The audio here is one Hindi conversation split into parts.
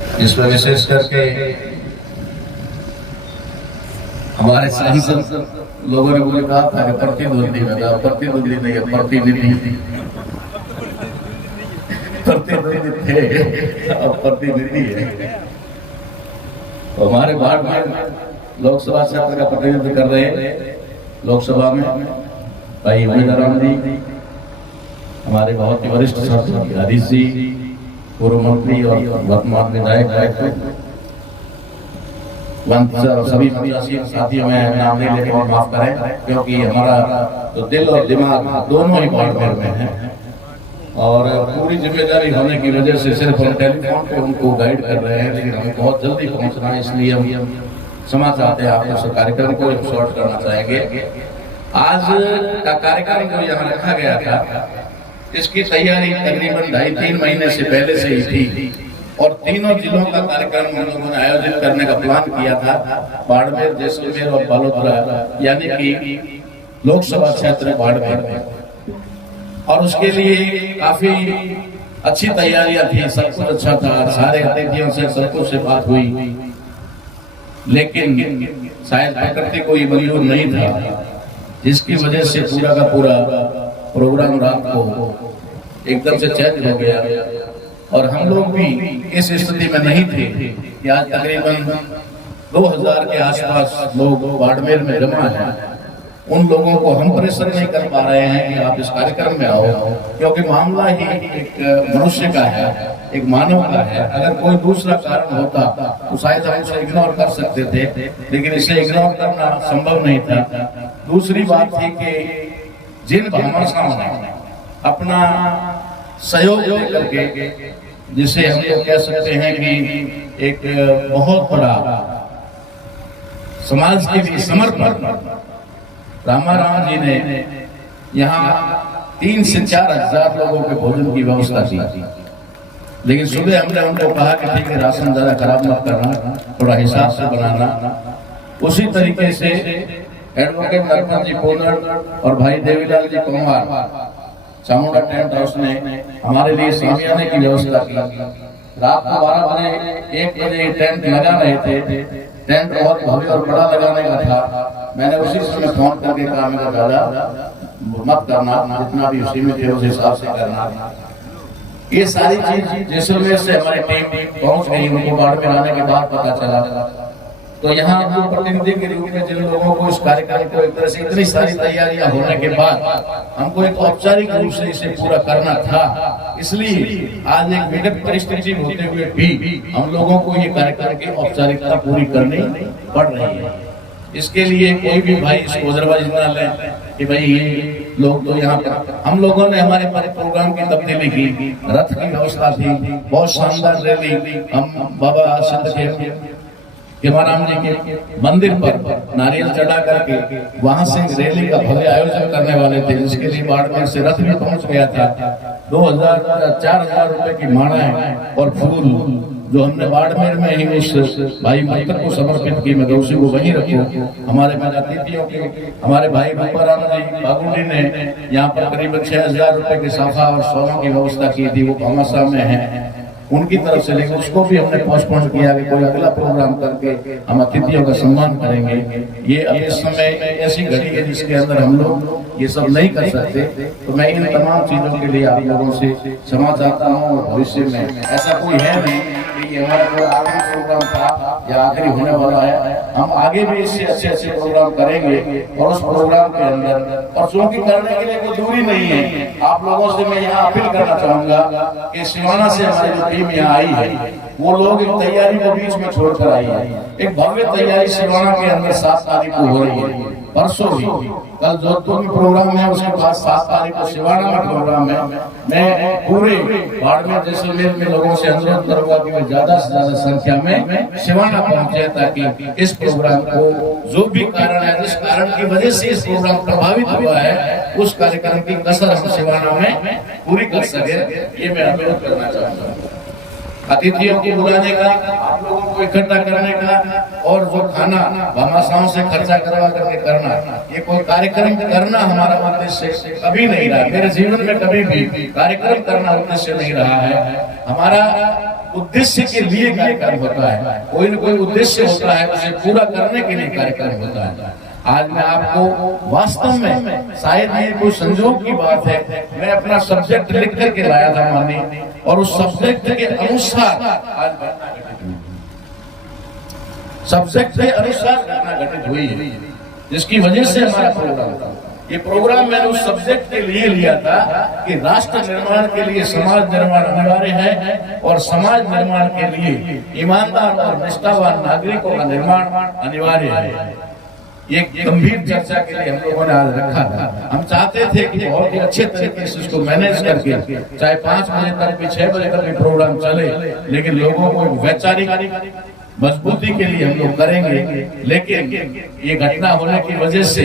इसमें विशेष करके हमारे सांसद लोगों ने मुझे कहा था कि प्रतिद्वंदी में था, प्रतिद्वंदी नहीं है, प्रतिनिधि प्रतिनिधि थे, अब प्रतिनिधि है। तो हमारे बाढ़ में लोकसभा क्षेत्र का प्रतिनिधित्व कर रहे हैं लोकसभा में भाई उम्मीदवार जी, हमारे बहुत ही वरिष्ठ साथी हरीश जी, पूर्व मंत्री और वर्तमान विधायक सभी साथियों में नाम नहीं लेते और माफ करें, क्योंकि हमारा तो दिल और दिमाग दोनों ही बाढ़ में है और पूरी जिम्मेदारी होने की वजह से सिर्फ हम टेलीफोन पे उनको गाइड कर रहे हैं, लेकिन हमें बहुत जल्दी पहुंचना है, इसलिए हम क्षमा चाहते हैं। आप उस कार्यक्रम को शॉर्ट करना चाहेंगे। आज का कार्यक्रम जो यहाँ रखा गया था, इसकी तैयारी तकरीबन 2.5-3 महीने से पहले से ही थी और तीनों जिलों का कार्यक्रम हम लोगों ने आयोजित करने का प्लान किया था, बाड़मेर, जैसलमेर और बालोतरा, यानी कि लोकसभा क्षेत्र बाड़मेर में। और उसके लिए काफी अच्छी तैयारियां थी, सब कुछ अच्छा था, सारे अतिथियों से सब कुछ से बात हुई, लेकिन शायद प्रकृति को ये मंजूर नहीं था, जिसकी वजह से पूरा का पूरा प्रोग्राम रात को एकदम से चेंज हो गया और हम लोग भी इस स्थिति में नहीं थे कि आज तकरीबन 2000 के आसपास लोग बाड़मेर में जमा हैं। उन लोगों को हम प्रेशर नहीं कर पा रहे हैं कि आप इस कार्यक्रम में आओ, क्योंकि मामला ही एक मनुष्य का है, एक मानव का है। अगर कोई दूसरा कारण होता तो शायद हम उसे इग्नोर कर सकते थे, लेकिन इसे इग्नोर करना संभव नहीं था। दूसरी बात थी कि जिन भामाशाहों ने अपना सहयोग लेकर के, जिसे हम लोग कह सकते हैं कि एक बहुत बड़ा समाज के लिए समर्पण, रामाराम जी ने यहाँ 3 से 4 हजार लोगों के भोजन की व्यवस्था की। लेकिन सुबह हमने उनको कहा कि ठीक है, राशन ज्यादा खराब मत करना, थोड़ा हिसाब से बनाना। उसी तरीके से एडवोकेट नरपत जी पोनर और भाई देवीलाल जी कुमार चामुंडा टेंट हाउस ने हमारे लिए सामियाने की व्यवस्था की। रात को 12 बजे 1 बजे टेंट लगा रहे थे। टेंट बहुत भव्य और बड़ा लगाने का था। मैंने उसी समय फोन करके कहा, मेरा दादा मत करना, जितना भी सीमित है उस हिसाब से करना। ये सारी चीज जैसलमेर से हमारी टीम पहुंच गई, उनको बाढ़ में आने के बाद पता चला। तो यहाँ जो प्रतिनिधि के रूप में जिन लोगों को इस कार्यक्रम को एक तरह से इतनी सारी तैयारियां होने के बाद हमको एक औपचारिक रूप से इसे पूरा करना था, इसलिए आज एक विकट परिस्थिति होते हुए भी हम लोगों को ये कार्यक्रम की औपचारिकता पूरी करनी पड़ रही है। इसके लिए कोई भी भाई इसको जबरदस्ती ना ले कि भाई ये लोग तो यहाँ पर, हम लोगों ने हमारे प्रोग्राम की तब्दीली की, रथ की व्यवस्था थी, बहुत शानदार रैली हम बाबा सिद्ध केमाराम जी के मंदिर पर नारियल चढ़ा करके वहां से रैली का भव्य आयोजन करने वाले थे, जिसके लिए बाड़मेर से रथ में पहुंच गया था। 4,000 रुपए की मालाएं और फूल जो हमने बाड़मेर में ही उस भाई मंत्र को समर्पित की, मैं उसी को वहीं रखूं। हमारे अतिथियों के हमारे भाई रूपाराम जी बाबूजी ने यहाँ पर करीबन 6,000 रुपए के साफा और सोना की व्यवस्था की थी, वो भामाशाह में है उनकी तरफ से, लेकिन उसको भी हमने पोस्टपोन किया कि कोई अगला प्रोग्राम करके हम अतिथियों का सम्मान करेंगे। ये अब इस समय ऐसी घड़ी है जिसके अंदर हम लोग ये सब नहीं कर सकते। तो मैं इन तमाम चीजों के लिए आप लोगों से क्षमा चाहता हूँ और भविष्य में ऐसा कोई है नहीं कि ये हमारा कोई आखिरी प्रोग्राम था या आखिरी होने वाला है। हम आगे भी इससे अच्छे प्रोग्राम करेंगे और उस प्रोग्राम के अंदर, और चूंकि करने के लिए कोई दूरी नहीं है, आप लोगों से मैं यहाँ अपील करना चाहूंगा कि सिवाना से हमारी जो टीम यहाँ आई है, वो लोग एक तैयारी को बीच में छोड़कर आई है। एक भव्य तैयारी सिवाना के अंदर 7 तारीख को हो रही है, परसों भी। कल जोधपुर में प्रोग्राम है, उसके बाद 7 तारीख को सिवाना में प्रोग्राम है। मैं पूरे बाड़मेर जैसलमेर में लोगों से अनुरोध करूंगा कि वे ज्यादा से ज्यादा संख्या में सिवाना पहुंचे, ताकि इस प्रोग्राम को जो भी कारण है, जिस कारण की वजह से इस प्रोग्राम प्रभावित हुआ है, उस कार्यक्रम की कसर हम सिवाना में पूरी कर सके, ये मैं अनुरोध करना चाहूंगा। अतिथियों को बुलाने का, आप लोगों को इकट्ठा करने का, और जो खाना भामाशाहों से खर्चा करवा करके करना, ये कोई कार्यक्रम करना हमारा उद्देश्य कभी नहीं रहा। मेरे जीवन में कभी भी कार्यक्रम करना उद्देश्य नहीं रहा है। हमारा उद्देश्य के लिए कार्यक्रम होता है, कोई न कोई उद्देश्य होता है, उसे पूरा करने के लिए कार्यक्रम होता है। आज मैं आपको वास्तव में शायद ये कोई संजोग की बात है, मैं अपना सब्जेक्ट लिख करके लाया था मानी, और उस सब्जेक्ट के अनुसार आज सब्जेक्ट के अनुसार घटना घटित हुई है, जिसकी वजह से हमारा प्रोग्राम था। ये प्रोग्राम मैंने उस सब्जेक्ट के लिए लिया था कि राष्ट्र निर्माण के लिए समाज निर्माण अनिवार्य है, और समाज निर्माण के लिए ईमानदार और निष्ठावान नागरिकों का निर्माण अनिवार्य है। ये गंभीर चर्चा के लिए हम लोगों ने आज रखा था। हम चाहते थे कि बहुत ही अच्छे तरीके से उसको मैनेज करके, चाहे 5 बजे तक भी 6 बजे तक भी प्रोग्राम चले, लेकिन लोगों को वैचारिक मजबूती के लिए हम लोग करेंगे। लेकिन ये घटना होने की वजह से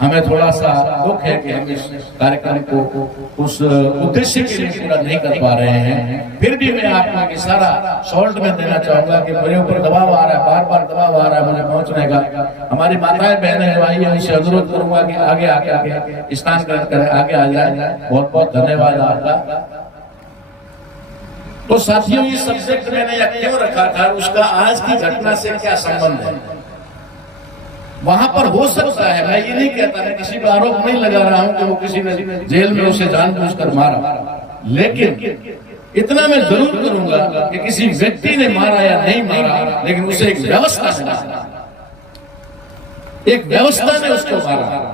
हमें थोड़ा सा दुख है कि हम इस कार्यक्रम को उस उद्देश्य के लिए पूरा नहीं कर पा रहे हैं। फिर भी मैं आपको एक इशारा शॉर्ट में देना चाहूंगा कि मेरे ऊपर दबाव आ रहा है, बार बार दबाव आ रहा है मुझे पहुंचने का। हमारी माताएं बहनें भाई हैं, उनसे अनुरोध करूंगा कि आगे आके स्नान कर आगे आ जाए। बहुत बहुत धन्यवाद आपका। तो साथियों, ये सब्जेक्ट मैंने क्यों रखा था, उसका आज की घटना से क्या संबंध है? वहां पर हो सकता है, मैं ये नहीं कहता, मैं किसी पर आरोप नहीं लगा रहा हूं कि वो किसी ने जेल में उसे जानबूझकर मारा, लेकिन इतना मैं जरूर करूंगा कि किसी व्यक्ति ने मारा या नहीं मारा, लेकिन उसे एक व्यवस्था से मारा, एक व्यवस्था ने उसको मारा,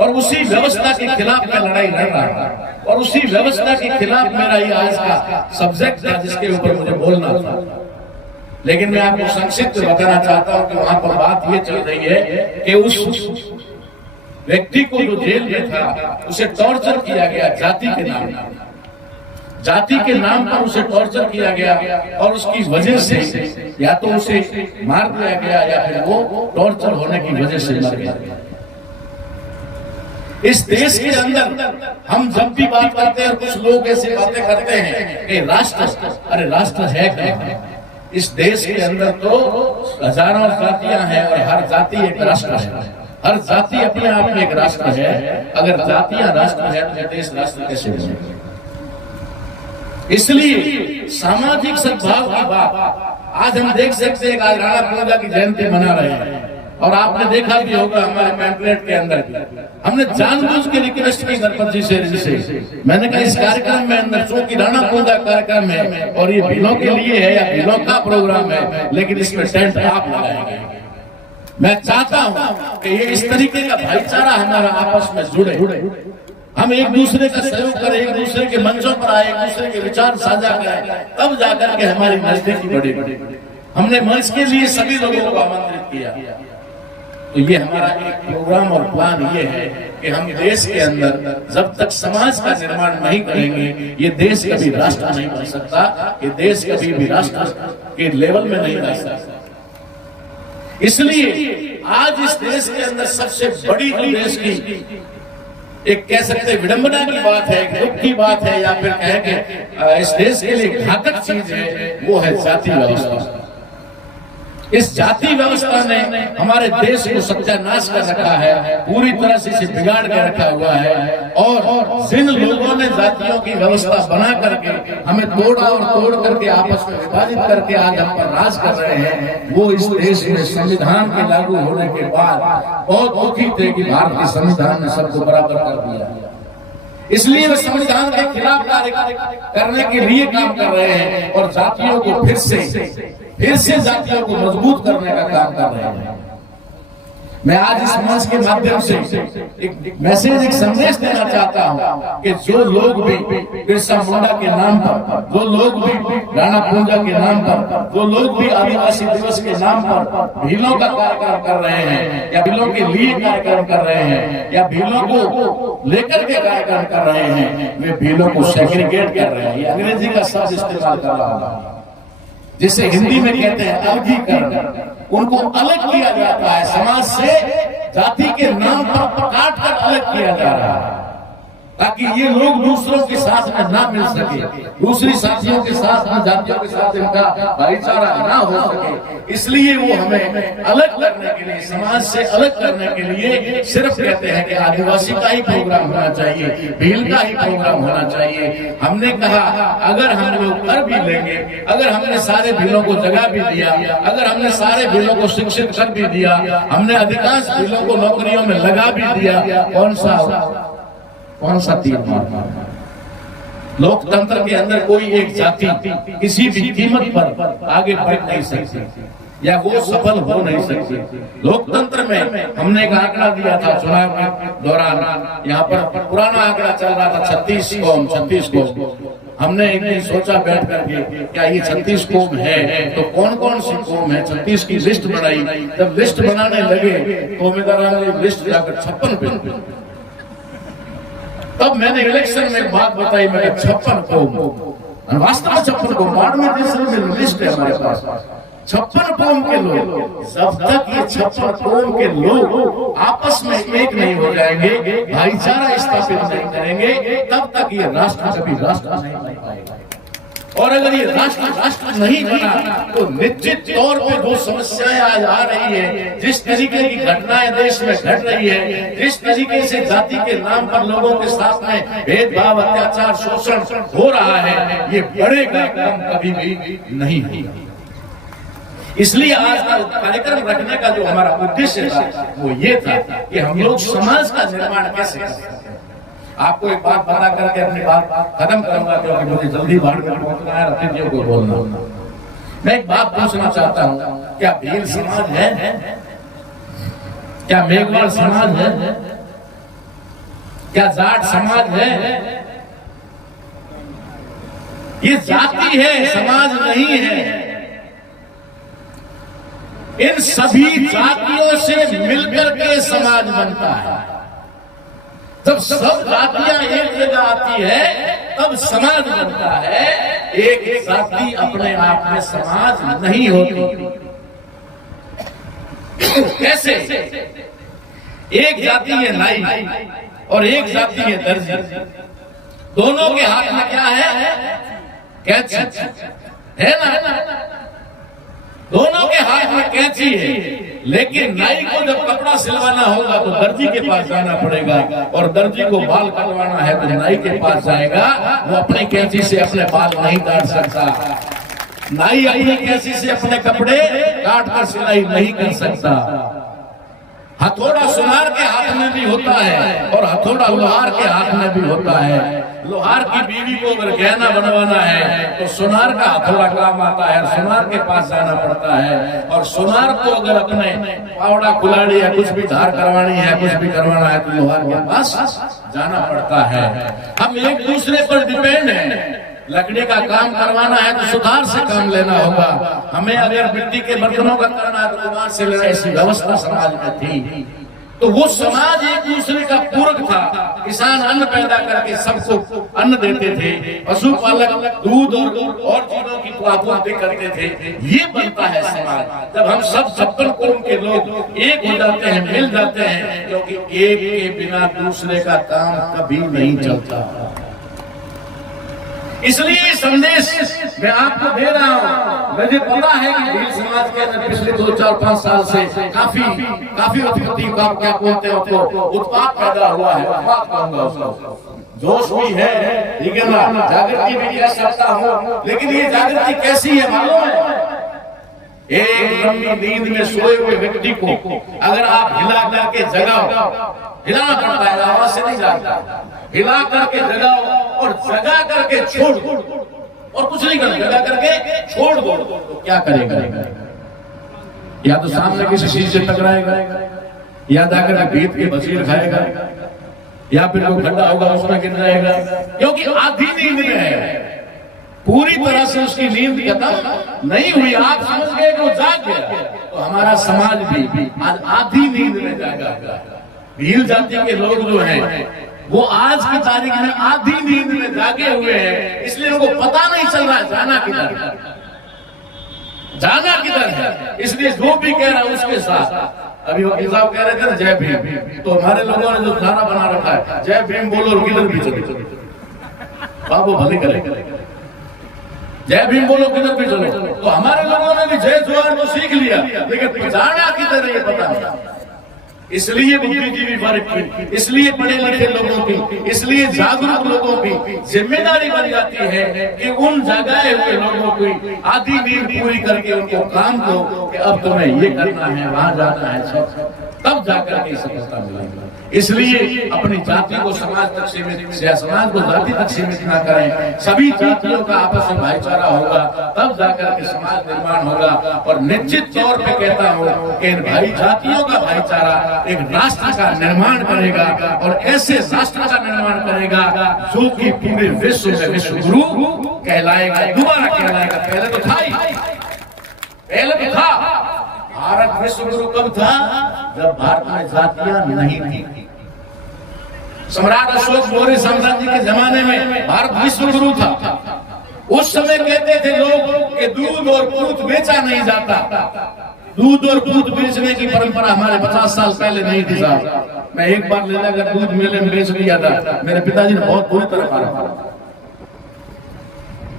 और उसी व्यवस्था के खिलाफ मैं लड़ाई लड़ रहा था, और उसी व्यवस्था के खिलाफ मेरा ये आज का सब्जेक्ट था जिसके ऊपर मुझे बोलना था। लेकिन मैं आपको संक्षिप्त बताना चाहता हूं कि वहां पर बात ये चल रही है कि उस व्यक्ति को जो जेल में था उसे टॉर्चर किया गया जाति के नाम पर, जाति के नाम पर उसे टॉर्चर किया गया, और उसकी वजह से या तो उसे मार दिया गया या फिर वो टॉर्चर होने की वजह से मर गया। इस देश के अंदर हम जब भी बात करते हैं और कुछ लोग ऐसी बातें करते हैं कि राष्ट्र, अरे राष्ट्र है क्या? इस देश के अंदर तो हजारों जातियां हैं और हर जाति एक राष्ट्र है, हर जाति अपने आप में एक राष्ट्र है। अगर जातियां राष्ट्र है तो देश राष्ट्र कैसे बनेगा? इसलिए सामाजिक सद्भाव की बात आज हम देख सकते हैं। आज राणा कुंजा की जयंती मना रहे हैं, और आपने देखा भी होगा हमारे पैम्पलेट के अंदर भी हमने जानबूझ के रिक्वेस्ट की गणपति जी से। मैंने कहा इस कार्यक्रम में अंदर चूंकि राणा कुंजा कार्यक्रम है और ये भीलों के लिए है या भीलों का प्रोग्राम है, लेकिन इसमें टेंट आप लगाएंगे। मैं चाहता हूँ कि ये इस तरीके का भाईचारा हमारा आपस में जुड़े, हम एक दूसरे का सहयोग करें, एक दूसरे के मंचों पर आए, एक दूसरे के विचार साझा करें, तब जाकर के हमारी नजदीकी बढ़ेगी। हमने मंच के लिए सभी लोगों को आमंत्रित किया। तो ये हमारा एक प्रोग्राम और प्लान ये है कि हम देश के अंदर जब तक समाज का निर्माण नहीं करेंगे, ये देश कभी राष्ट्र नहीं बन सकता, ये देश कभी भी राष्ट्र के लेवल में नहीं रह सकता। इसलिए आज इस देश के अंदर सबसे बड़ी जो देश की एक कह सकते हैं विडंबना की बात है, एक दुख की बात है, या फिर कहें कि इस देश के लिए घातक चीज है, वो है जाति व्यवस्था। इस जाति व्यवस्था ने हमारे देश को सत्यानाश कर रखा है, पूरी तरह से इसे बिगाड़ के रखा हुआ है, और जिन लोगों ने जातियों की व्यवस्था बना करके हमें तोड़ा और तोड़ करके आपस में विभाजित करके आज हम पर राज कर रहे हैं, वो इस देश में संविधान के लागू होने के बाद बहुत दुखी थे कि भारतीय संविधान ने सबको बराबर कर दिया। इसलिए वे संविधान के खिलाफ कार्य करने के लिए काम कर रहे हैं, और जातियों को फिर से जातियों को मजबूत करने का काम कर रहे हैं। मैं आज इस मंच के माध्यम से एक मैसेज, एक संदेश देना चाहता हूं कि जो लोग भी बिरसा मुंडा के नाम पर, जो लोग भी राणा कुंजा के नाम पर, जो लोग भी आदिवासी दिवस के नाम पर भीलों का कार्यक्रम कर रहे हैं, या भीलों के लिए कार्यक्रम कर रहे हैं, या भीलों को लेकर के कार्यक्रम कर रहे हैं, वे भीलों को सेग्रीगेट कर रहे हैं। ये अंग्रेजी का शब्द इस्तेमाल कर रहा हूं, जिसे हिंदी में कहते हैं अलगीकरण। उनको अलग किया जाता है, समाज से जाति के नाम पर काट कर अलग किया जा रहा है। ताकि ये लोग दूसरों के साथ में ना मिल सके, दूसरी साथियों के साथ में, जातियों के साथ इनका भाईचारा ना हो सके। इसलिए वो हमें अलग करने के लिए, समाज से अलग करने के लिए सिर्फ कहते हैं कि आदिवासी का ही प्रोग्राम होना चाहिए, भील का ही प्रोग्राम होना चाहिए। हमने कहा अगर हम लोग कर भी लेंगे, अगर हमने सारे भीलों को जगह भी दिया, अगर हमने सारे भीलों को शिक्षित कर भी दिया, हमने अधिकांश भीलों को नौकरियों में लगा भी दिया, कौन सा तीर मारना। लोकतंत्र के अंदर कोई एक जाति किसी भी कीमत पर आगे बढ़ नहीं सकती या वो सफल हो नहीं सकती। लोकतंत्र में हमने एक आंकड़ा दिया था चुनाव के दौरान, यहाँ पर पुराना आंकड़ा चल रहा था 36 कौम। हमने एक दिन सोचा बैठ करके क्या ये 36 कौम है तो कौन कौन सी कौम है, 36 की लिस्ट बनाई। जब लिस्ट बनाने लगे तो उम्मीदवार लिस्ट जाकर 56 पे। तब मैंने इलेक्शन में एक बात बताई, मैंने 56 कौम, वास्तव में 56 कौम, बाड़मेर में लिस्ट है हमारे पास 56 कौम के लोग। जब तक ये 56 कौम के लोग आपस में एक नहीं हो जाएंगे, भाईचारा स्थापित नहीं करेंगे, तब तक ये राष्ट्र कभी राष्ट्र नहीं बन पाएगा। और अगर ये राष्ट्र नहीं बना तो निश्चित तौर पे जो समस्याएं आज आ रही है, जिस तरीके की घटनाएं देश में घट रही है, जिस तरीके से जाति के नाम पर लोगों के साथ में भेदभाव, अत्याचार, शोषण हो रहा है, ये बढ़ेगा कम कभी भी नहीं होगा। इसलिए आज का कार्यक्रम रखने का जो हमारा उद्देश्य था वो ये था कि हम लोग समाज का निर्माण कैसे कर सकते हैं। आपको एक बात बता करके अपनी बात खत्म करूंगा, क्योंकि मुझे जल्दी बाड़मेर पहुंचना है, अतिथियों को बोलना। मैं एक बात पूछना चाहता हूँ, क्या भील समाज है, क्या मेघवाल समाज है, क्या जाट समाज है? ये जाति है, समाज नहीं है। इन सभी जातियों से मिलकर के समाज बनता है। जब सब जातियां एक जगह आती है तब समाज बनता है। एक जाति अपने आप में समाज नहीं होती। कैसे? एक जाति है नाई और एक जाति है दर्जी। दोनों के हाथ में क्या है? कैंची है ना? दोनों के हाथ में कैंची है, लेकिन नाई को जब कपड़ा सिलवाना होगा तो दर्जी के पास जाना पड़ेगा, और दर्जी को बाल कटवाना है तो नाई के पास जाएगा। वो अपनी कैंची से अपने बाल नहीं काट सकता, नाई अपनी कैंची से अपने कपड़े काट कर सिलाई नहीं कर सकता। हथौड़ा सुनार के हाथ में भी होता है और हथौड़ा लोहार के हाथ में भी होता है। लोहार की बीवी को अगर गहना बनवाना है तो सुनार का हथौड़ा काम आता है, सुनार के पास जाना पड़ता है। और सुनार को अगर अपने पावड़ा कुलाड़ी या कुछ भी धार करवानी है, कुछ भी करवाना है तो लोहार के पास जाना पड़ता है। हम एक दूसरे पर डिपेंड हैं। लकड़ी का काम करवाना है तो सुधार से काम लेना होगा। हमें अगर मिट्टी के बर्तनों का करना है तो कुम्हार से लेना, ऐसी व्यवस्था समाज में थी। तो वो समाज एक दूसरे का पूरक था। किसान अन्न पैदा करके सबको अन्न देते थे, पशुपालक दूध और चीजों की आपूर्ति करते थे। ये बनता है समाज जब हम सब 56 कौम के लोग एक हो जाते हैं, मिल जाते हैं, क्योंकि एक के बिना दूसरे का काम कभी नहीं चलता। इसलिए संदेश मैं आपको दे रहा हूँ। मुझे पता है कि भील समाज के अंदर पिछले 2-4-5 साल से काफी उत्पत्ति का क्या बोलते हैं उसको, उत्पाद पैदा हुआ है। उत्पाद कहूंगा उसको, जोश भी है, ठीक है ना, जागृति भी कह सकता हूँ। लेकिन ये जागृति कैसी है मालूम है? एक लंबी नींद में सोए हुए व्यक्ति को अगर आप हिला करके जगाओ, हिलाना पड़ता है, आवाज से नहीं जाता, हिला करके जगाओ और जगा करके छोड़ दो, और कुछ नहीं करना, जगा करके छोड़ दो, तो क्या करेगा? या तो सामने किसी चीज से टकराएगा, या जाकर भीत के बसीर खाएगा, या फिर कोई खड्डा होगा उसमें गिर जाएगा, क्योंकि आधी नींद में है। पूरी तरह से उसकी नींद खत्म नहीं हुई, आप समझ गए कि वो जाग गया। तो हमारा समाज भी आज आधी नींद में जागा। भील जाति के लोग जो हैं वो आज की तारीख में आधी नींद में जागे हुए हैं। इसलिए उनको पता नहीं चल रहा है जाना किधर है। इसलिए जो भी कह रहा है उसके साथ अभी वकील साहब कह रहे थे ना जय भीम, तो हमारे लोगों ने जो नारा बना रखा है जय भीम बोलो और किधर भी चलो, बाबू भले करे, जय भीम बोलो किधर भी चलो। तो हमारे लोगों ने भी जय जवान को सीख लिया, लेकिन जाना किधर है ये पता नहीं। इसलिए बुद्धिजीवी वर्ग की, इसलिए पढ़े लिखे लोगों की, इसलिए जागरूक लोगों की जिम्मेदारी बन जाती है कि उन जगाए हुए लोगों की आधी नींद पूरी करके उनको काम दो कि अब तुम्हें ये करना है, वहां जाना है, सब तब जाकर के सफलता मिलेगी। इसलिए अपनी जाति को समाज तक सीमित, समाज को जाति तक सीमित ना करें, सभी जातियों का आपस में भाईचारा होगा, तब जाकर के समाज निर्माण होगा। और निश्चित तौर पे कहता हूँ कि इन भाई जातियों का भाईचारा एक राष्ट्र का निर्माण करेगा, और ऐसे राष्ट्र का निर्माण करेगा जो कि पूरे विश्व में विश्व गुरु कहलाएगा, दोबारा कहलाएगा। पहले तो था ही, पहले तो था। भारत विश्व गुरु कब था? जब भारत में जातियां नहीं थी। सम्राट अशोक मौर्य साम्राज्य जी के जमाने में भारत विश्व गुरु था। उस समय कहते थे लोग कि दूध और दूध बेचा नहीं जाता। दूध और दूध बेचने की परंपरा हमारे 50 साल पहले नहीं थी साहब। मैं एक बार ले जाकर दूध मेले में बेच लिया था, मेरे पिताजी ने बहुत बुरी तरह मारा।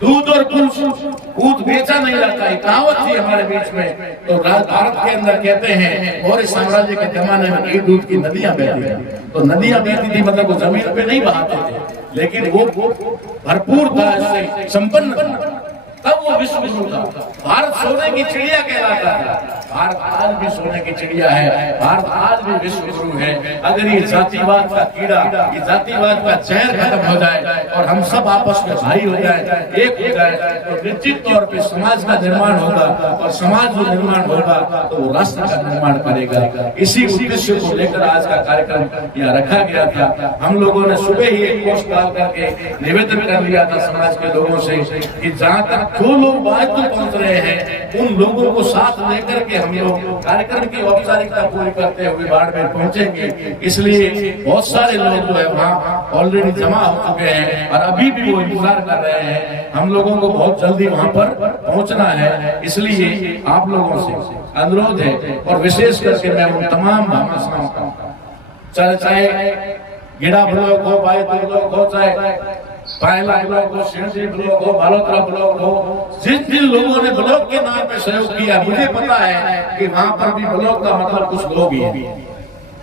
दूध और दूध बेचा नहीं जाता, ये कहावत थी हमारे बीच में। तो भारत के अंदर कहते हैं मौर्य साम्राज्य के जमाने में कई दूध की नदियां बहती थी। तो नदियां बहती थी मतलब वो जमीन पे नहीं बहाते थे, लेकिन वो भरपूर तरह से संपन्न था, तब वो विश्व गुरु था। भारत सोने की चिड़िया कहलाता था। भारत आज भी सोने की चिड़िया है, भारत आज भी विश्व गुरु है। अगर ये जातिवाद का कीड़ा, ये जातिवाद का जहर खत्म हो जाए और हम सब आपस में भाई हो जाए, एक हो जाए, तो निश्चित तौर पे समाज का निर्माण होगा। और समाज जो निर्माण होगा तो वो राष्ट्र का निर्माण करेगा। इसी उद्देश्य को लेकर आज का कार्यक्रम यहाँ रखा गया था। हम लोगों ने सुबह ही एक पोस्ट डाल करके निवेदन कर लिया था समाज के लोगों से कि जहाँ तक जो लोग आज तक पहुंच रहे हैं उन लोगों को साथ लेकर के हम लोग कार्यक्रम की औपचारिकता पूरी करते हुए बाड़मेर पहुंचेंगे। इसलिए बहुत सारे लोग जो है वहाँ ऑलरेडी जमा हो चुके हैं और अभी भी वो इंतजार कर रहे हैं। हम लोगों को बहुत जल्दी वहाँ पर पहुंचना है, इसलिए आप लोगों से अनुरोध है। और विशेष करके मैं उन तमाम भामाशाओं का, चाहे गिड़ा ब्लॉक हो, बायतुर ब्लॉक हो, चाहे पायला ब्लॉक हो, सिंधी ब्लॉक हो, बालोतरा ब्लॉक हो, जिन जिन लोगों ने ब्लॉक के नाम पे सहयोग किया, मुझे पता है कि वहाँ पर भी ब्लॉक का मतलब कुछ लोग ही हैं,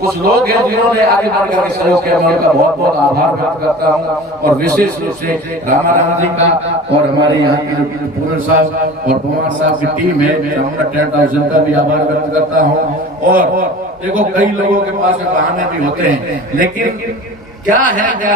कुछ लोग हैं जिन्होंने आगे बढ़ करके सहयोग किया। मैं उनका बहुत बहुत आभार व्यक्त करता हूँ। और विशेष रूप से रामाराम जी का और हमारे यहाँ की पूरन साहब और पवार साहब की टीम है, टेंट हाउस का भी आभार व्यक्त करता हूँ। और देखो कई लोगों के पास बहाने भी होते हैं, लेकिन क्या है क्या